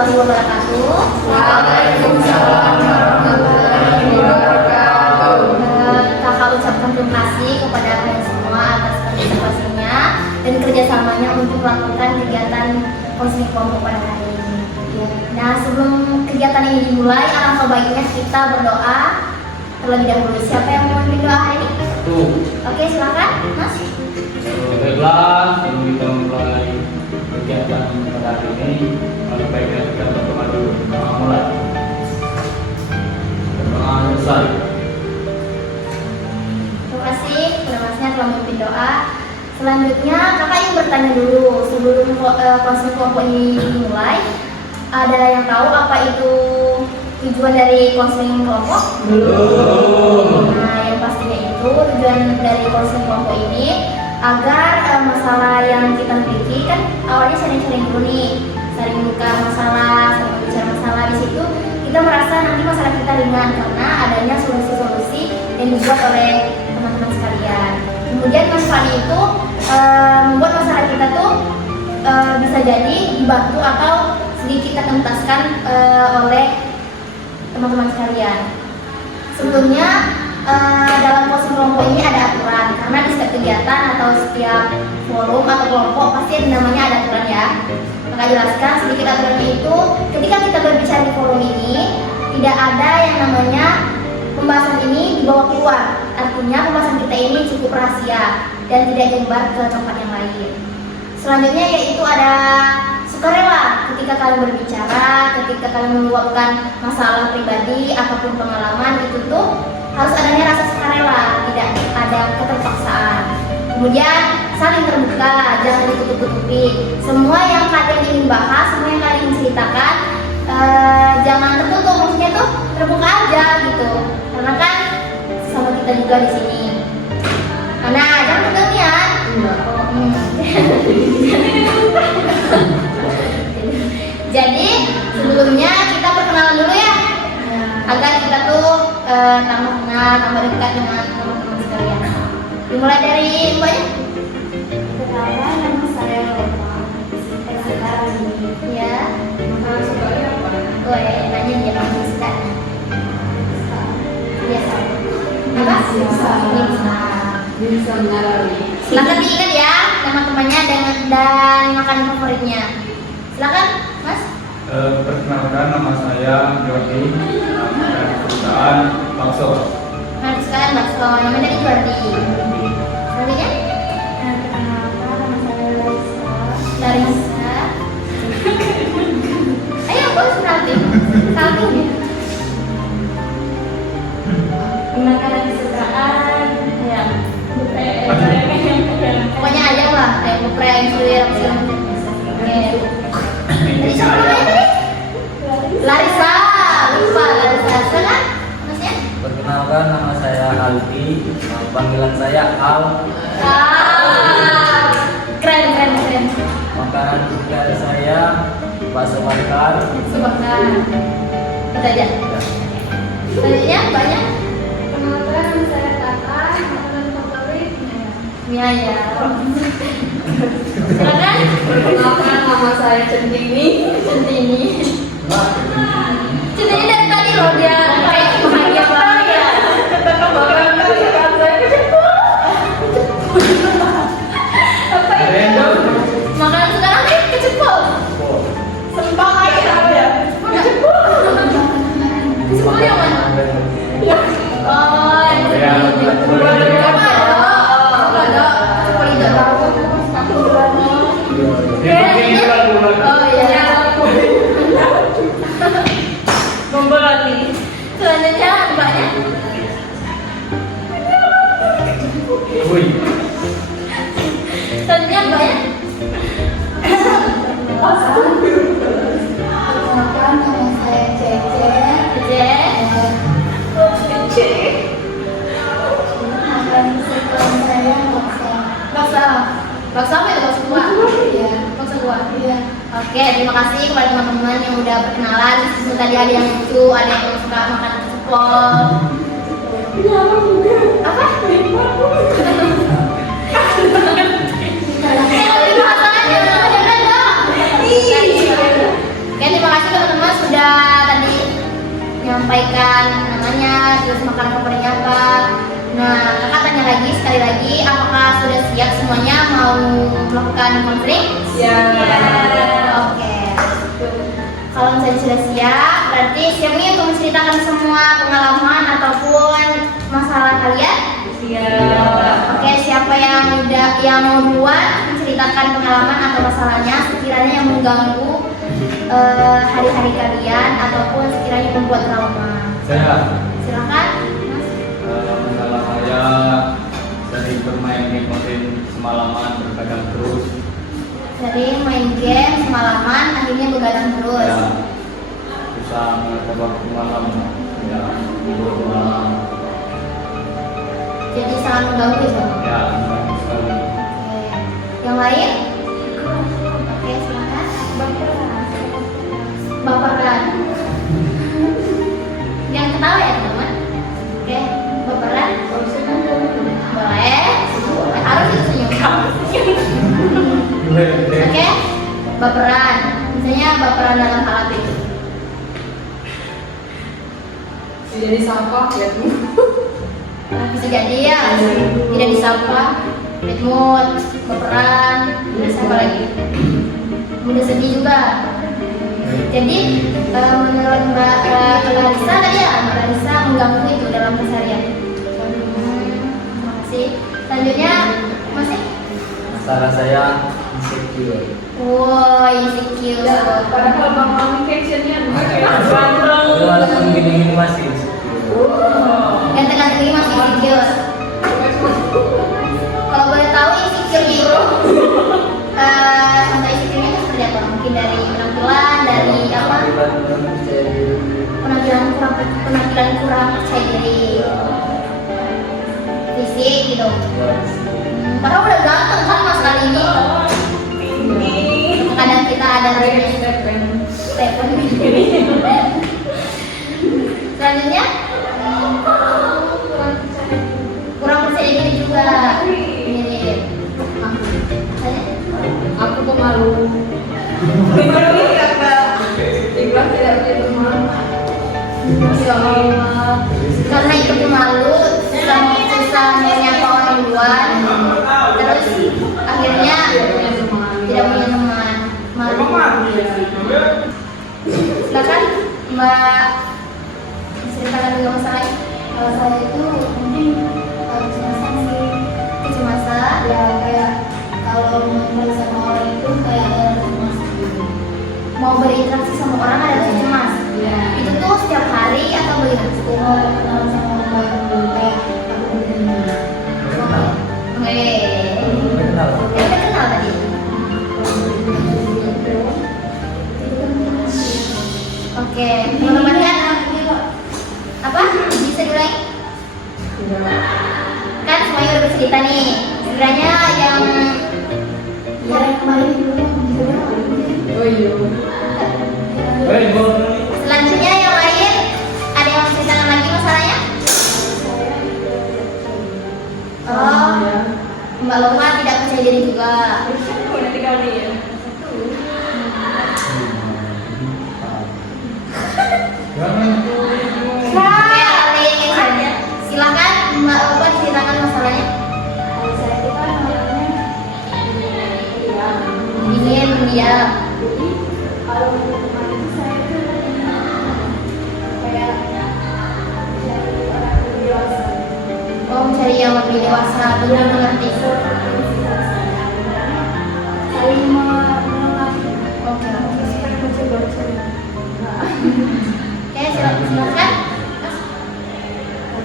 warahmatullahi wabarakatuh. Waalaikumsalam warahmatullahi wabarakatuh. Kakak ucapkan terima kasih kepada kalian semua atas partisipasinya dan kerjasamanya untuk melakukan kegiatan konseling kelompok pada hari ini. Nah, sebelum kegiatan ini dimulai, alangkah baiknya kita berdoa terlebih dahulu. Siapa yang mau memimpin doa hari ini? Oke, silakan, Mas. Baiklah, sebelum kita memulai kegiatan pada hari ini, baiknya kita berdoa dulu. Mulai. Berdoa besar. Terima kasih kepada Masnya telah memimpin doa. Selanjutnya, kakak ingin bertanya dulu sebelum konseling kelompok ini dimulai. Ada yang tahu apa itu tujuan dari konseling kelompok? Nah, yang pastinya itu tujuan dari konseling kelompok ini agar masalah yang kita miliki kan awalnya sharing-sharing dulu nih, saling buka masalah, saling bicara masalah. Di situ kita merasa nanti masalah kita ringan karena adanya solusi-solusi yang dibuat oleh teman-teman sekalian. Kemudian manfaatnya itu membuat masalah kita tuh bisa jadi dibantu atau sedikit tertuntaskan oleh teman-teman sekalian. Sebelumnya dalam konseling kelompok ini ada aturan karena di setiap kegiatan atau setiap forum atau kelompok pasti ada namanya ada aturan ya. Maka jelaskan sedikit aturannya itu ketika kita berbicara di forum ini tidak ada yang namanya pembahasan ini dibawa keluar. Artinya pembahasan kita ini cukup rahasia dan tidak diumbar ke tempat yang lain. Selanjutnya yaitu ada sukarela ketika kalian berbicara, ketika kalian meluapkan masalah pribadi ataupun pengalaman itu tuh harus adanya rasa sukarela, tidak ada keterpaksaan. Kemudian saling terbuka, jangan ditutup-tutupi. Semua yang kalian ingin bahas, semua yang kalian ingin ceritakan, jangan tertutup, maksudnya tuh terbuka aja gitu. Karena kan sama kita juga di sini. Karena jangan kemudian. Jadi sebelumnya kita perkenalan dulu ya, agar kita tuh tambah kenal, tambah dekat dengan teman-teman sekalian. Dimulai dari mbaknya. Pertama, nama saya Roma. Sekarang ini. Ya. Nama saya apa? Oh ya, tanya dia kamu suka. Biasa. Apa? Bisa mengalami. Silakan diingat ya teman-temannya dan makanan favoritnya. Silakan, Mas. Perkenalkan, nama saya Jordi, dari perusahaan Bakso. Nah, sekarang bakso yang mana itu Jordi. Selanjutnya? Perkenalkan, nama saya Larissa. Ayo, bos nanti. Satu ya. Makanan kesukaan. Ya. Pokoknya aja lah, kayak geprek, suir, segala macam. Oke. Tadi siapa namanya tadi? Larissa. Lupa Larissa. Silakan, Masnya. Perkenalkan, nama saya Alfi, panggilan saya Al. Keren. Makanan kesukaan saya bakso bakar. Subakar. Kita aja. Selanjutnya banyak. Perkenalkan, nama saya Tata. Makanan favorit Mie ayam. Silakan. Perkenalkan, nama saya Centini. Centini. Centini dari tadi loh dia kayak bahagia banget ya. Makanan sekarang nih kecepol. Sempang aja ada. Kecepol yang mana? Oh, yang ini. Ada. Kecepol hijau. Oh iya. Memboloti. Selanjutnya mbaknya. Selanjutnya mbaknya. Perkenalkan, nama saya Cece. Cece. Makanan kesukaan saya bakso. Bakso apa ya? Bakso kuah. Iya. Bakso kuah. Iya. Oke, terima kasih kepada teman-teman yang udah perkenalan. Itu tadi ada yang lucu, ada yang suka makan cepol. Apa? Oke, terima kasih misalnya sudah siap, berarti siap nih untuk menceritakan semua pengalaman ataupun masalah kalian? Siap. Oke, siapa yang mau duluan menceritakan pengalaman atau masalahnya sekiranya yang mengganggu hari-hari kalian ataupun sekiranya membuat trauma? Saya Silakan, Mas. masalah saya sering bermain game online semalaman berkadang terus. Sering main game semalaman, akhirnya begadang terus. Ya, bisa mengatur waktu malam. Ya, tidur malam. Jadi sangat mengganggu itu. Ya, banyak sekali. Oke. Yang lain? Oke, silakan. Baperan. Yang ketawa ya teman. Oke, baperan. Boleh. Harus senyum. Oke, baperan. Misalnya baperan dalam hal apa itu? Jadi sapa ya Bu. Bisa jadi ya, tidak disapa, bad mood, baperan, terus apa lagi? Mudah sedih juga. Jadi menurut Mbak Larissa tadi ya, Mbak Larissa mengganggu itu dalam keseharian. Terima kasih. Selanjutnya masih? Masalah saya insecure. Wow, insecure. Ya, padahal Bang Mami captionnya ganteng. Walaupun gini-gini masih insecure. Ganteng-ganteng ini masih insecure. Kalau boleh tahu insecure itu sampai insecure itu seperti apa? Mungkin dari penampilan, dari apa? Penampilan kurang percaya diri, fisik gitu. Padahal udah ganteng kan mas kali ini. Kadang kita ada Stephen. Selanjutnya kurang percaya diri juga. Mirip. Aku pemalu. Pemalu ya Kak. Ikhlas tidak punya teman. Ya Allah. Karena itu malu, susah menyapa orang duluan. Terus akhirnya tidak punya teman. Malu. Silakan Mbak ceritakan juga masalahnya. Kalau saya itu mungkin kecemasan sih. Kecemasan. Ya kayak kalau ngobrol sama orang itu kayak ada cemas gitu. Mau berinteraksi sama orang ada rasa cemas. Ya. Itu tuh setiap hari atau bagaimana? Mau kenal sama orang baru kayak aku begini. Kita kenal tadi. Oke, teman-teman kan apa? Bisa diulangi? Kan semuanya udah bercerita nih. Sekiranya yang kemarin dulu oh iya. selanjutnya yang lain ada yang mau ceritakan lagi masalahnya? Oh, Mbak Loma tidak percaya diri juga. Nanti kali ya. Oke, alih. Silakan Mbak Loma ceritakan masalahnya. Kalau saya itu kan orangnya Ingin mendiam. jadi kalau teman itu saya tuh kayak cari orang lebih dewasa. Oh, mencari yang lebih dewasa, benar mengerti. Saling melengkapi. Oke. Baca-baca. Oke, silakan.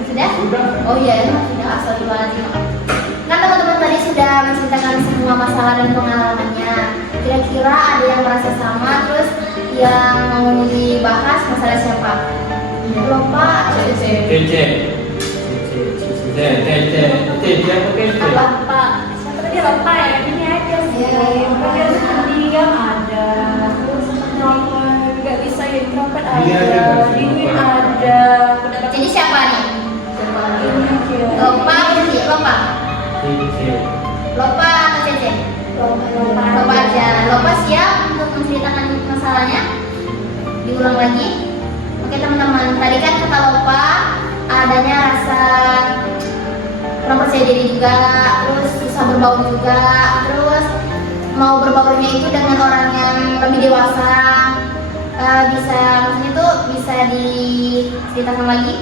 Sudah? Oh iya, sudah. Astagfirullahaladzim. Kan teman-teman tadi sudah menceritakan semua masalah dan pengalamannya. Kira-kira ada yang merasa sama, terus yang mau dibahas masalah siapa? Lupa. Apa? Pak, siapa tadi lupa ya? Ini aja sih. Bagian pendiam ada, terus introvert nggak bisa introvert ada, dingin ada. Jadi siapa nih? Ini aja. Lupa, lupa. Lupa atau Cece? Lupa aja. Lupa siap untuk menceritakan masalahnya? Diulang lagi. Oke teman-teman, tadi kan kata Lupa adanya rasa kurang percaya diri juga, terus susah berbaur juga, terus mau berbaurnya itu dengan orang yang lebih dewasa, bisa maksudnya tuh bisa diceritakan lagi?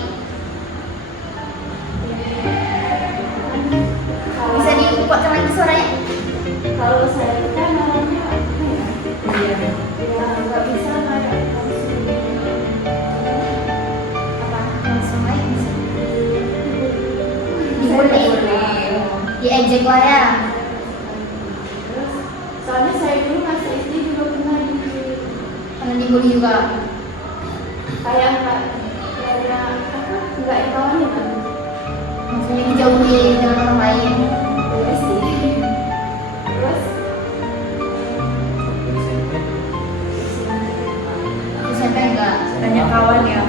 Bisa dikuatkan lagi suaranya? Kalau saya itu kan orangnya apa ya? Ya nggak bisa kayak Apa? Langsung aja bisa. Dibully, diejek lah ya. Terus soalnya saya dulu masih SD juga pernah Pernah dibully juga. kayak nggak dikawanin kan? Maksudnya dijauhi dengan orang lain. Boleh sih. Terus Aku SMP enggak. banyak kawan ya.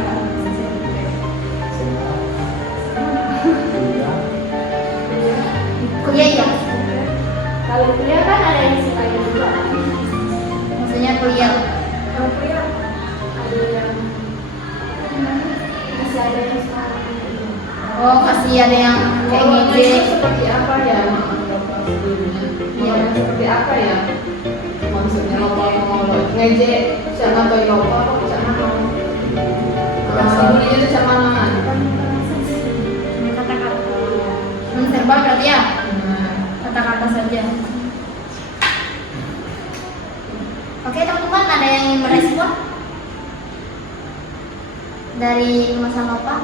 Kuliah ya? Kalau kuliah kan ada yang suka juga. Maksudnya kuliah. Kalau kuliah ada yang masih ada yang suka. Oh, masih ada yang kayak ngejek. Seperti apa ya Bapak sendiri? Iya. Seperti apa ya? Maksudnya Bapak mau ngejek sama toy Bapak apa sama Perasaan. itu sama Kata-kata. Verbal berarti ya? Kata-kata saja. Oke teman-teman, ada yang ingin merespon dari Mas Nova?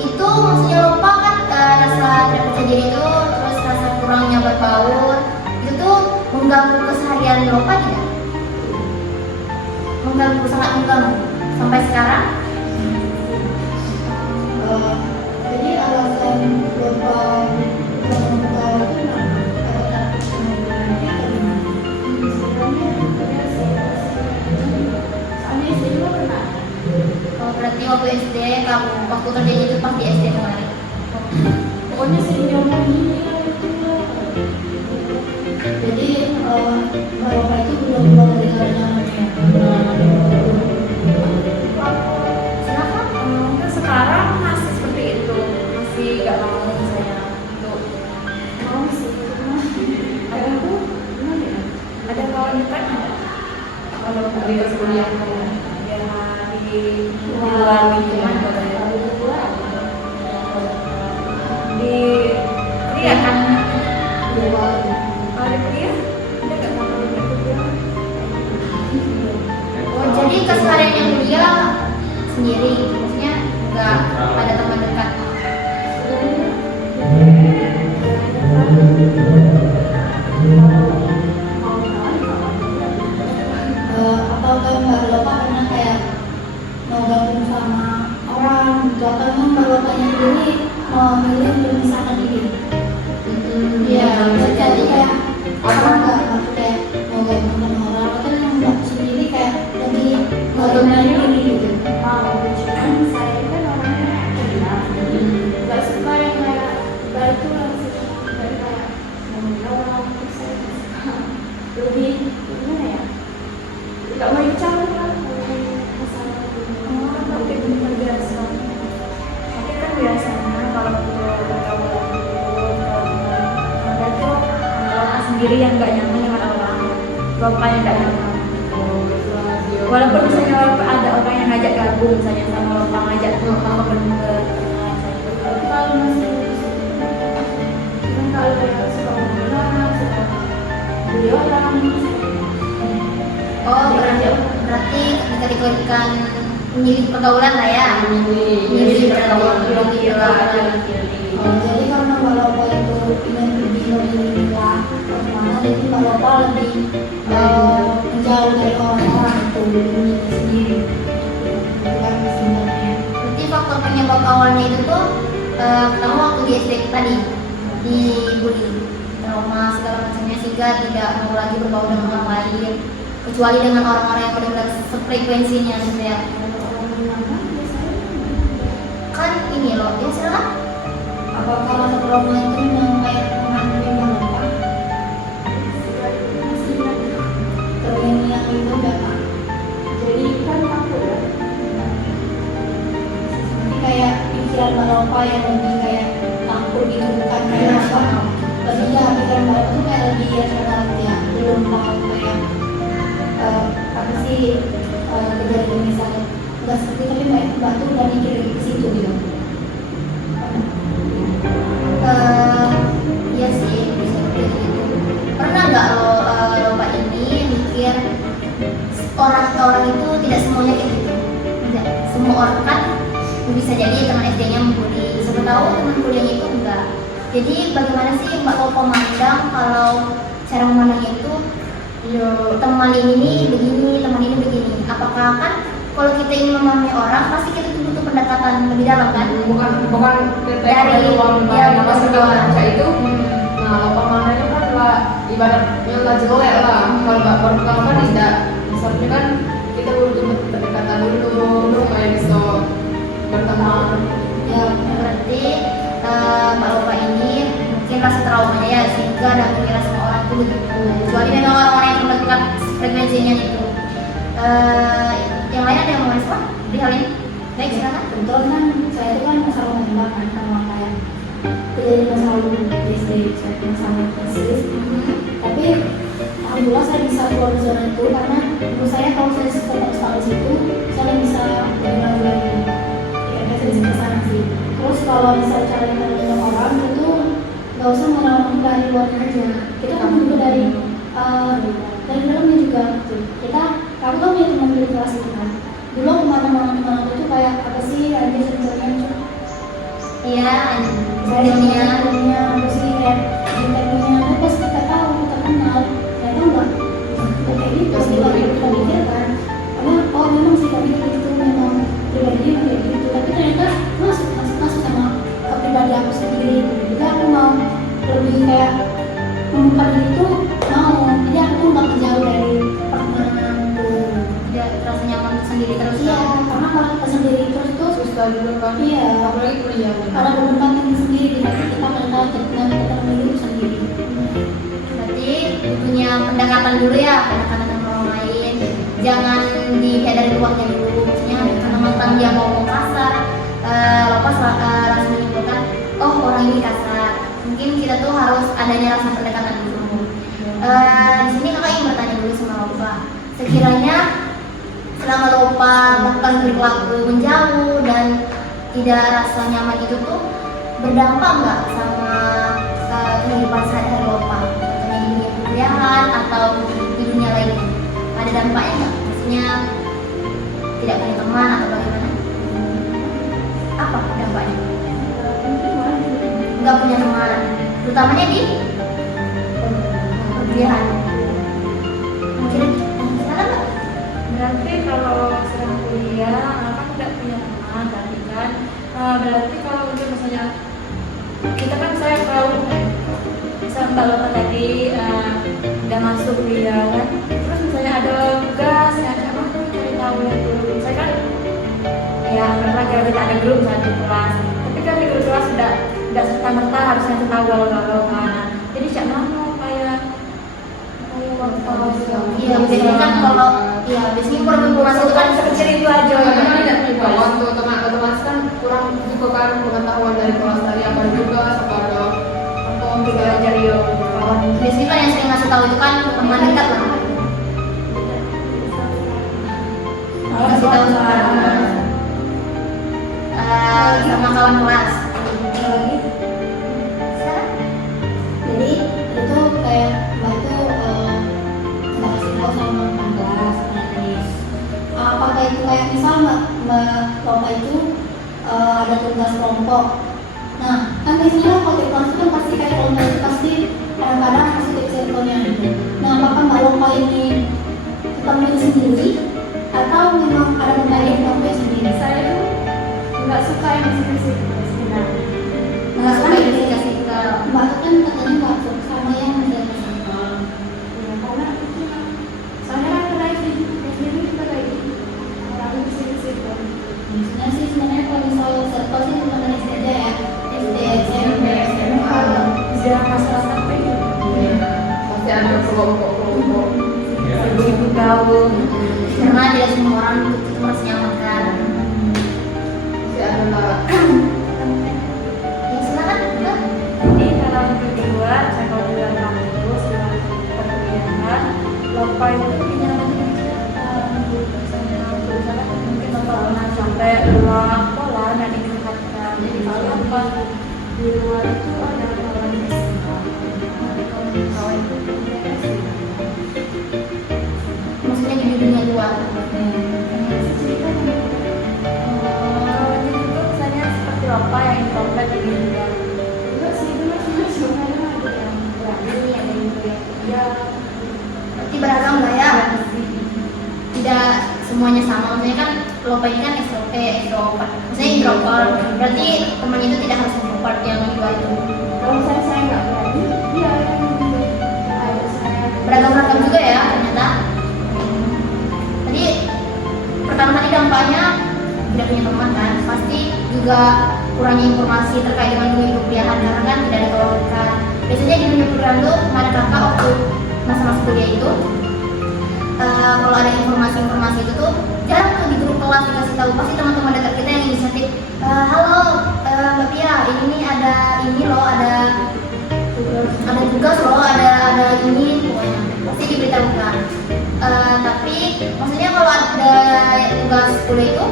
Itu maksudnya lupa kan rasa tidak percaya diri itu, terus rasa kurangnya berbaur itu tuh mengganggu keseharian Lopa tidak? Mengganggu, sangat mengganggu sampai sekarang? jadi alasan Bapak membuka itu Soalnya saya juga pernah. Oh, berarti waktu SD kamu waktu terjadi itu pas di SD kemarin. Pokoknya sering diomongin ya itu. jadi Bapak itu belum mendengar namanya Silakan. Mungkin sekarang masih seperti itu, masih gak mau saya untuk mau sih cuma ada tuh gimana ya, ada kawan dekat ada kalau dari kuliah ya di luar lingkungan di kuliah kan kalau di kuliah ada gak mau kuliah. Oh, jadi keseharian yang kuliah sendiri, maksudnya nggak ada teman dekat. apakah Mbak Lopa pernah kayak mau gabung sama orang gitu atau memang Mbak Lopanya sendiri mau milih memisahkan diri? Iya, jadi kayak orang nggak kayak mau gabung sama orang atau yang Mbak sendiri kayak lebih mengabaikan diri gitu. Mau cuman saya kan orangnya pendiam, nggak suka yang kayak balik tuh langsung kayak ngomong orang terus saya lebih gimana ya, nggak mau bicara kan masalah tapi benar biasa. Tapi kan biasanya kalau bergaul ada tuh orang sendiri yang nggak nyaman dengan orang, bapaknya nggak nyaman. Walaupun misalnya ada orang yang ngajak gabung misalnya sama orang ngajak tuh sama bener tapi kalau masih kalau yang suka ngomong suka beli orang Oh, berarti ketika dikalikan memilih pergaulan lah ya. Memilih pergaulan. Jadi karena Mbak Lopa itu ingin pergi lebih kemana, jadi Mbak Lopa lebih menjauh dari orang-orang itu dirinya sendiri. Itu kan sebenarnya. Berarti faktor penyebab awalnya itu tuh pertama waktu di SD tadi dibully, trauma segala macamnya sehingga tidak mau lagi berbaur dengan orang lain kecuali dengan orang-orang yang benar-benar sefrekuensinya gitu ya. Kan ini loh, ya silakan. Apakah rasa trauma itu memang kayak menghantui Mbak Lopa? Terngiang itu enggak Pak? jadi kan takut ya. Ini kayak pikiran Mbak Lopa yang lebih kayak takut gitu, bukan kayak apa? Lebih ya pikiran Mbak Lopa itu kayak lebih rasional gitu ya, belum tahu kayak apa sih kejadian misalnya nggak seperti tapi mbak tuh udah mikir ke situ gitu. Iya sih, bisa kayak gitu. Pernah nggak lo Pak ini mikir orang itu tidak semuanya kayak gitu? Tidak, semua orang kan bisa jadi teman SD-nya membuli, siapa tahu teman kuliahnya itu enggak. Jadi bagaimana sih Mbak Lopo memandang kalau cara memandangnya itu teman ini nih begini, teman ini begini. Apakah kan kalau kita ingin memahami orang pasti kita tuh butuh pendekatan lebih dalam kan? bukan Dari ya bukan pas kita luar. baca itu nah pemandangannya kan lah ibaratnya lah jelek lah kalau nggak berkenal kan tidak misalnya kan kita butuh pendekatan dulu supaya bisa berteman Ya Berarti Mbak Lopo ini mungkin rasa traumanya ya sehingga ada mengira sama orang itu begitu. Kecuali memang orang-orang yang terdekat frekuensinya itu. Yang lain ada yang mau respon di hal ini? Baik, silakan. kebetulan kan saya itu kan selalu menembak kan sama kayak kejadian masa lalu di SD saya sama persis. Tapi alhamdulillah saya bisa keluar dari zona itu karena menurut saya kalau saya tetap stuck di situ saya bisa lebih lagi. Ya saya bisa kesana sih. Terus kalau misalnya cara kita mengenal orang itu nggak usah mengenal dari luarnya aja. Kita kan juga dari dalamnya juga. Kita kamu kan punya teman di kelas itu kan. Dulu kemana-mana itu kayak apa sih aja sebenarnya. Iya, Saya jadinya punya apa sih kayak interviewnya itu pas kita tahu kita kenal ternyata enggak kayak gitu kita pikir kan karena oh memang sih kami itu memang pribadinya kayak gitu tapi ternyata masuk sama pribadi aku sendiri jadi aku mau lebih kayak membuka diri itu mau jadi aku tuh nggak jauh dari pertemanan tuh tidak terasa nyaman sendiri terus. iya karena kalau kita sendiri terus tuh susah juga kan iya apalagi kuliah karena berkembang sendiri di hati kita mengenal dan kita memilih itu sendiri. Berarti butuhnya pendekatan dulu ya, pendekatan sama orang lain. Jangan dilihat dari luarnya dulu. Maksudnya mentang-mentang dia ngomong kasar, lepas langsung menyimpulkan, oh orang ini kasar. Mungkin kita tuh harus adanya rasa pendekatan dulu. Di sini kakak ingin bertanya dulu sama Lopa. Sekiranya selama Lopa melakukan perilaku menjauh dan tidak rasa nyaman itu tuh berdampak nggak sama kehidupan sehari-hari Lopa? Contohnya di dunia perkuliahan atau di dunia lainnya. Ada dampaknya nggak? Maksudnya tidak punya teman atau bagaimana? Apa dampaknya? Nggak punya teman, terutamanya di perkuliahan. Mungkin silakan Mbak. Berarti kalau sedang kuliah kan tidak punya teman tadi kan berarti kalau untuk misalnya kita kan saya tahu misalnya Mbak Lopa tadi udah masuk kuliah kan terus misalnya ada tugas yang saya mau cari tahu dulu saya kan ya anggaplah kita ada grup satu kelas tapi kan di grup kelas tidak serta-merta harus yang tahu galau-galau kan jadi cak mau kayak waktu Iya, biasanya kan kalau biasanya informasi itu kan sekecil itu aja. karena tidak juga waktu teman-teman kan kurang juga kan pengetahuan dari kelas tadi apa juga sepada atau belajar yo kawan Biasanya kan yang sering ngasih tahu itu kan teman dekat lah. Kasih tahu sama kawan kelas. Sekarang? Jadi itu kayak mbak itu mbak kasih tahu sama rekan kelas analis. Apakah itu kayak misal mbak Lopa itu ada tugas kelompok. Nah kan biasanya kalau di kelas itu kan pasti kayak kelompok itu pasti kadang-kadang pasti tips circle-nya gitu. Nah apakah mbak Lopa ini tetap milih sendiri atau memang ada pembagian kelompok sendiri? saya tuh nggak suka yang musik-musik sebenarnya Nggak suka investigasi ke Mbak itu kan katanya nggak suka sama yang menjadi ya karena itu kan soalnya kan kita ini kita kayak orang musik-musik kan Maksudnya sih sebenarnya kalau misal circle sih bukan dari SD aja ya SD, SMP, SMA bisa masyarakat itu pasti ada kelompok-kelompok ibu gaul karena tidak semua orang itu merasa nyaman kan. pasti ada lah Ya silakan Mbak. jadi kalau untuk di luar saya kalau di luar kampus di luar perkuliahan Lopa itu punya misalnya sampai luar sekolah dan ditingkatkan. Jadi kalau apa di luar itu ada kawan SMA, kawan Maksudnya di dunia luar. kawannya juga misalnya seperti apa yang introvert di luar. Juga sih itu macam-macam ada yang berani, ada yang ya. Berarti beragam lah ya. Tidak semuanya sama. Maksudnya kan Lopa ini kan extrovert. Maksudnya introvert. Berarti temannya itu tidak harus introvert yang dua itu. Kalau saya nggak berani, dia yang gitu. Ada saya Beragam-beragam juga ya ternyata. Tadi pertama tadi dampaknya tidak punya teman kan, pasti juga kurangnya informasi terkait dengan dunia perkuliahan karena kan tidak ada kelompok. Biasanya di dunia perkuliahan tuh ada kakak waktu masa-masa kuliah itu kalau ada informasi-informasi itu tuh jarang tuh di grup kelas dikasih tahu, pasti teman-teman dekat kita yang inisiatif, halo Mbak Pia, ini ada ini loh, ada tugas loh, ada ini pokoknya pasti diberitahukan. Tapi maksudnya kalau ada tugas kuliah itu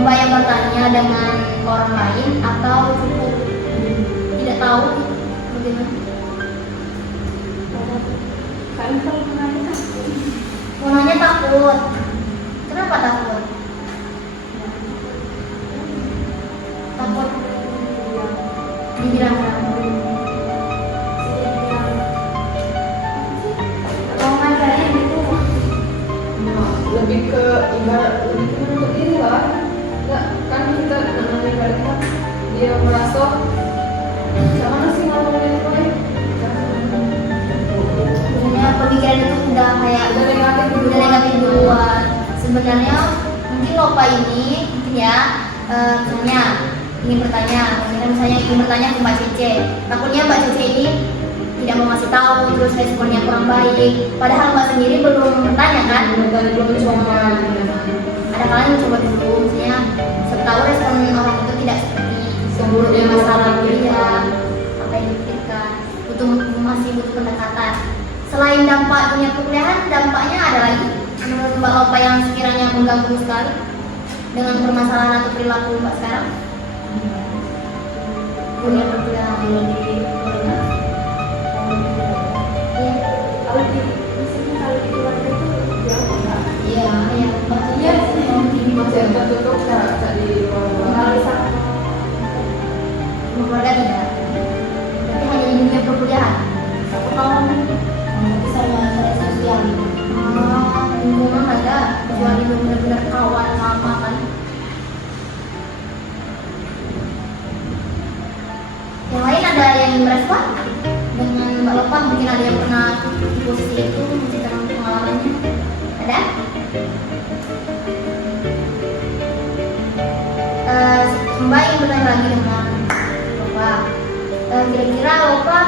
Mbak yang bertanya dengan orang lain atau cukup tidak tahu bagaimana? kan kalau menanya Mulanya takut. Kenapa takut? Takut dibilang omongan kalian gitu. Lebih ke ibarat lebih ke menuntut diri lah. Nggak, kan kita namanya mereka dia merasa sama sih ngomongin itu sebenarnya pemikiran itu udah kayak udah negatif duluan. Sebenarnya mungkin Lopa ini mungkin ya misalnya ingin bertanya ke Mbak Cece, takutnya Mbak Cece ini tidak mau ngasih tahu, terus responnya kurang baik, padahal Mbak sendiri belum bertanya kan, belum mencoba. ada kalanya mencoba dulu, misalnya siapa tahu respon orang itu tidak seperti Seburuknya masalah orang dia apa yang dipikirkan, masih butuh pendekatan. Selain dampak dunia perkuliahan, dampaknya ada lagi menurut Mbak Lopa yang sekiranya mengganggu sekali dengan permasalahan atau perilaku Mbak sekarang? Dunia perkuliahan Kalau di keluarga, iya, Kalau di misalnya kalau di keluarga itu jauh nggak? iya, iya, maksudnya Masih tertutup nggak di luar. Kalau sama keluarga tidak. Berarti hanya di dunia perkuliahan. satu kawan sama sosial itu. Lingkungan ada, kecuali benar-benar kawan lama kan. Yang lain ada yang merespon dengan Mbak Lopa, mungkin ada yang pernah di posisi itu, menceritakan pengalamannya. Ada? Mbak ingin bertanya lagi dengan Lopa. Kira-kira Lopa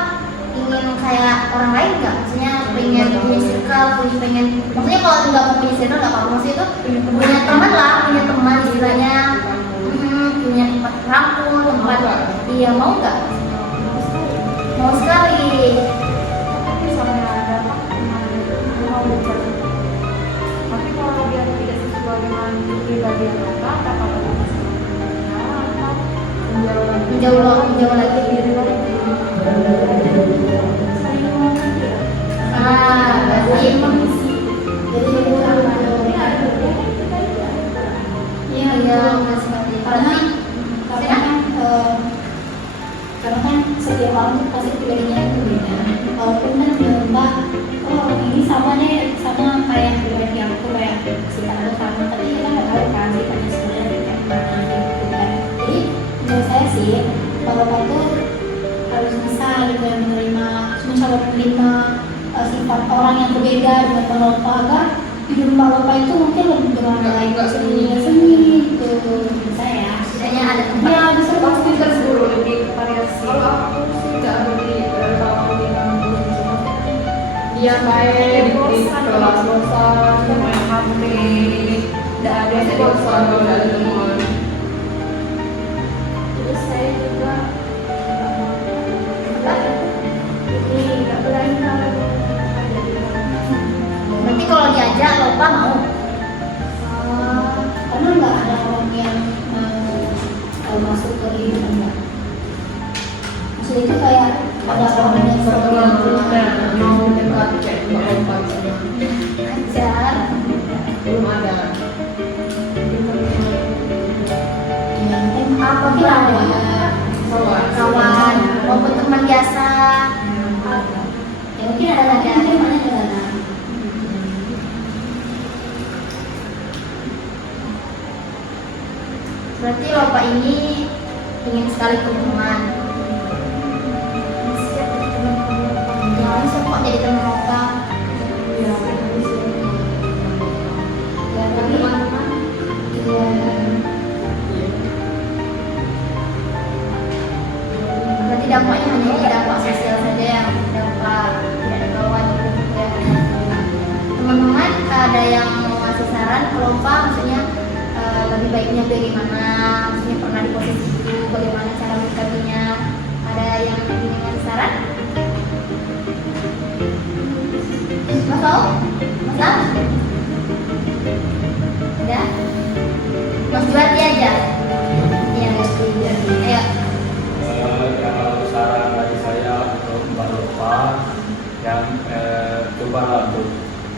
ingin kayak orang lain nggak? Maksudnya pengen punya circle, maksudnya kalau nggak mau punya circle nggak apa-apa, maksudnya itu punya teman lah, punya teman istilahnya, punya tempat rangkul, tempat iya mau nggak? Mau sekali. tapi misalnya ada apa teman itu mau bicara. Tapi kalau dia tidak sesuai dengan pribadi yang apa apa Menjauh lagi diri lagi. saling ngomong dia. Berarti Jadi iya benar sekali. karena kan setiap orang tuh pasti pribadinya itu beda. Walaupun kan Mbak, oh orang ini sama nih, sama kayak pribadi aku, kayak sifat aku sama, tapi kita nggak tahu kan sifatnya sebenarnya kayak gimana gitu kan. Jadi menurut saya sih kalau Mbak tuh harus bisa gitu ya menerima sifat orang yang berbeda dengan Mbak Lopa, agar hidup Mbak Lopa itu mungkin lebih berwarna Nggak seni gitu menurut saya. setidaknya ada tempat. Ya bisa Pasti tersebut Lebih variasi. Kalau aku sih nggak ada di kalau di kampus dia main di kelas bosan, main HP, tidak ada biasa bosan kalau nggak ada teman. Terus saya juga ini nggak berani kalau Berarti kalau diajak Lopa mau. karena nggak ada orang yang maksudnya itu kayak ada orang yang Setelah mau dekat kayak Mbak Lopa Ajar. belum ada. Apa bilang kawan maupun teman biasa. ya mungkin ada lagi mungkin mana ke sana. Berarti Lopa ini ingin sekali teman. Jangan kok jadi teman Lopa. Ya, tapi teman-teman Berarti dampaknya hanya dampak sosial saja yang dampak tidak ada kawan ya. Teman-teman ada yang mau ngasih saran ke Lopa, maksudnya lebih baiknya bagaimana, maksudnya pernah di posisi itu, bagaimana cara menyikapinya, ada yang ingin ngasih saran? Mas tahu? Mas tahu? Ada? Mas Juwati aja? Iya, ayo. Kalau saran dari saya untuk Mbak Lopa yang cobalah untuk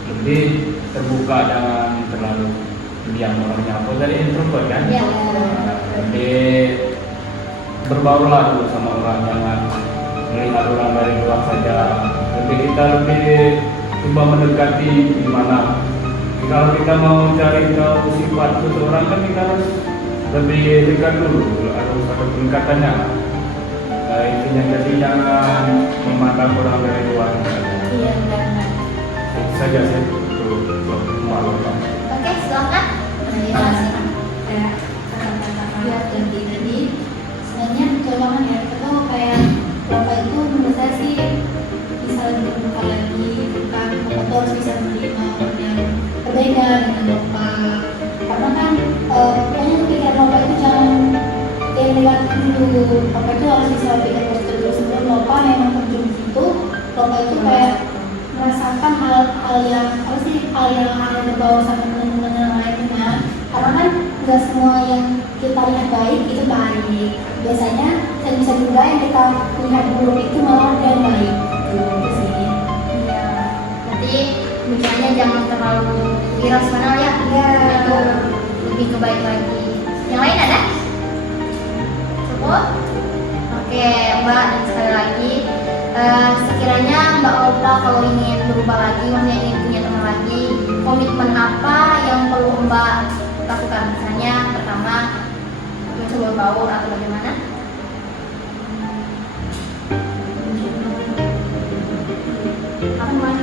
lebih terbuka, jangan terlalu diam orangnya. Apa dari introvert kan? Iya. Jadi berbaulah dulu sama orang, jangan melihat orang dari luar saja. Kita lebih coba mendekati gimana. Kalau kita mau cari tahu sifat seseorang kan kita harus lebih dekat dulu, harus ada pendekatannya. Intinya jadi jangan memandang orang dari luar. Iya, benar. Itu saja sih untuk Mbak Lopa. Oke, silakan. Terima kasih. Kayak kata-kata ganti tadi sebenarnya percobaan ya itu kayak Lopa itu menurut saya sih bisa lebih terbuka lagi, bukan Lopa tuh harus bisa menerima orang yang berbeda dengan Lopa, karena kan pokoknya pikiran Lopa itu jangan yang negatif dulu. Lopa itu harus bisa pikir positif dulu sebelum Lopa memang terjun di situ. Lopa itu kayak merasakan hal yang apa sih, hal yang berbau sama teman-teman yang lainnya, karena kan nggak semua yang kita lihat baik itu baik, biasanya bisa juga yang kita lihat buruk itu malah ada yang baik gitu sih. Iya. Berarti misalnya jangan terlalu irasional ya. Iya. Itu lebih ke baik lagi. Yang lain ada? Cukup? Oke, Mbak, dan sekali lagi sekiranya Mbak Lopa kalau ingin berubah lagi, maksudnya ingin punya teman lagi, komitmen apa yang perlu Mbak lakukan? Misalnya pertama mencoba berbaur atau bagaimana? Apa mau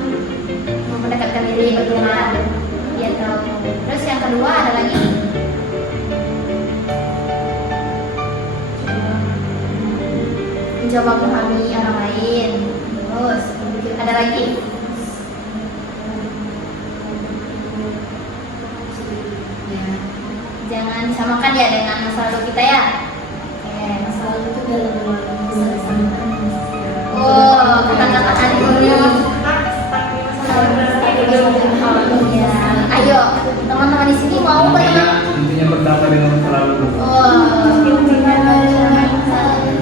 mendekatkan diri bagaimana dia tahu. Terus yang kedua ada lagi? Mencoba memahami orang lain. Terus ada lagi? Ya, Jangan disamakan ya dengan masa lalu kita ya. Oke, masa lalu itu udah lalu bisa disamakan. oh, kata-kata Hanifulnya. Ya, ayo teman-teman di sini mau berteman. Intinya berdamai dengan masa lalu. Oh,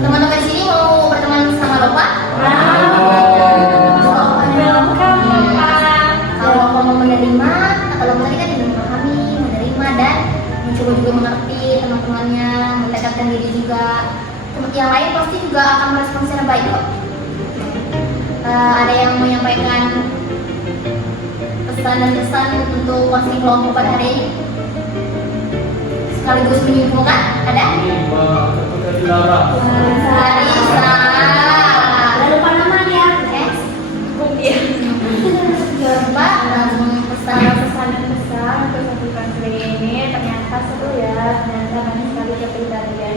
teman-teman di sini mau berteman sama Lopa? Kalau Lopa mau menerima, kalau tadi kan memahami, menerima dan mencoba juga mengerti teman-temannya, mendekatkan diri juga. Yang lain pasti juga akan merespon secara baik kok. Ada yang menyampaikan pesan dan kesan untuk konseling kelompok pada hari ini? Sekaligus menyimpulkan, ada? Mbak dari Lara. Sarisa. Lalu lupa namanya. Mbak, langsung pesan-pesan besar untuk satu konseling ini ternyata seru ya, ternyata banyak sekali kepribadian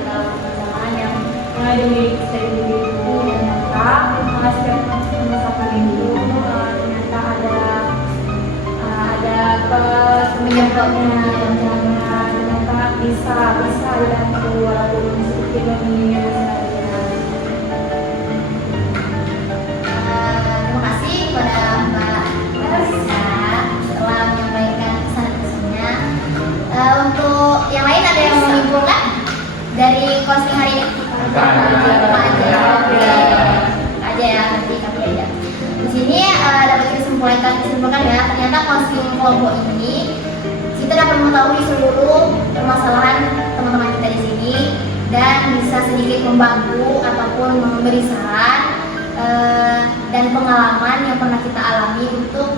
atau teman-teman yang dimiliki dari diriku, dan ternyata menghasilkan pemasakan itu ternyata ada penyebabnya, ternyata bisa dibantu walaupun sedikit demi terima kasih kepada Mbak Sarisa telah menyampaikan pesan-pesannya. Untuk yang lain ada yang mau menyimpulkan dari konseling hari ini? Enggak. ternyata konseling kelompok ini kita dapat mengetahui seluruh permasalahan teman-teman kita di sini dan bisa sedikit membantu ataupun memberi saran dan pengalaman yang pernah kita alami untuk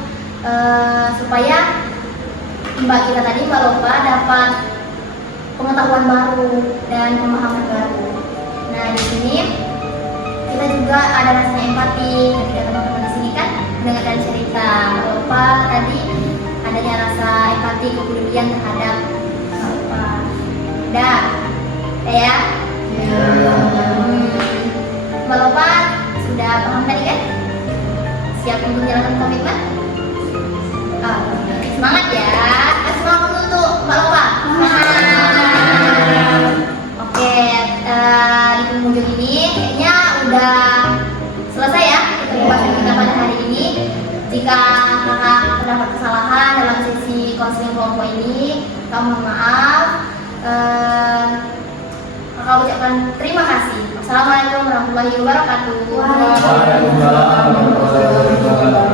supaya Mbak kita tadi, Mbak Lopa, dapat pengetahuan baru dan pemahaman baru. Nah, di sini kita juga ada rasanya empati ketika teman-teman di sini kan mendengarkan cerita Mbak Lopa tadi, adanya rasa empati kepedulian terhadap Mbak Lopa. Udah ya? Mbak Lopa sudah paham tadi kan? Siap untuk menjalankan komitmen? Semangat ya! Kasih semangat untuk Mbak Lopa. Oke, di penghujung ini kayaknya udah selesai ya pembahasan kita pada hari ini. Jika kakak terdapat kesalahan dalam sesi konseling kelompok ini, kakak mohon maaf. Kakak ucapkan terima kasih. Wassalamualaikum warahmatullahi wabarakatuh. Waalaikumsalam warahmatullahi wabarakatuh.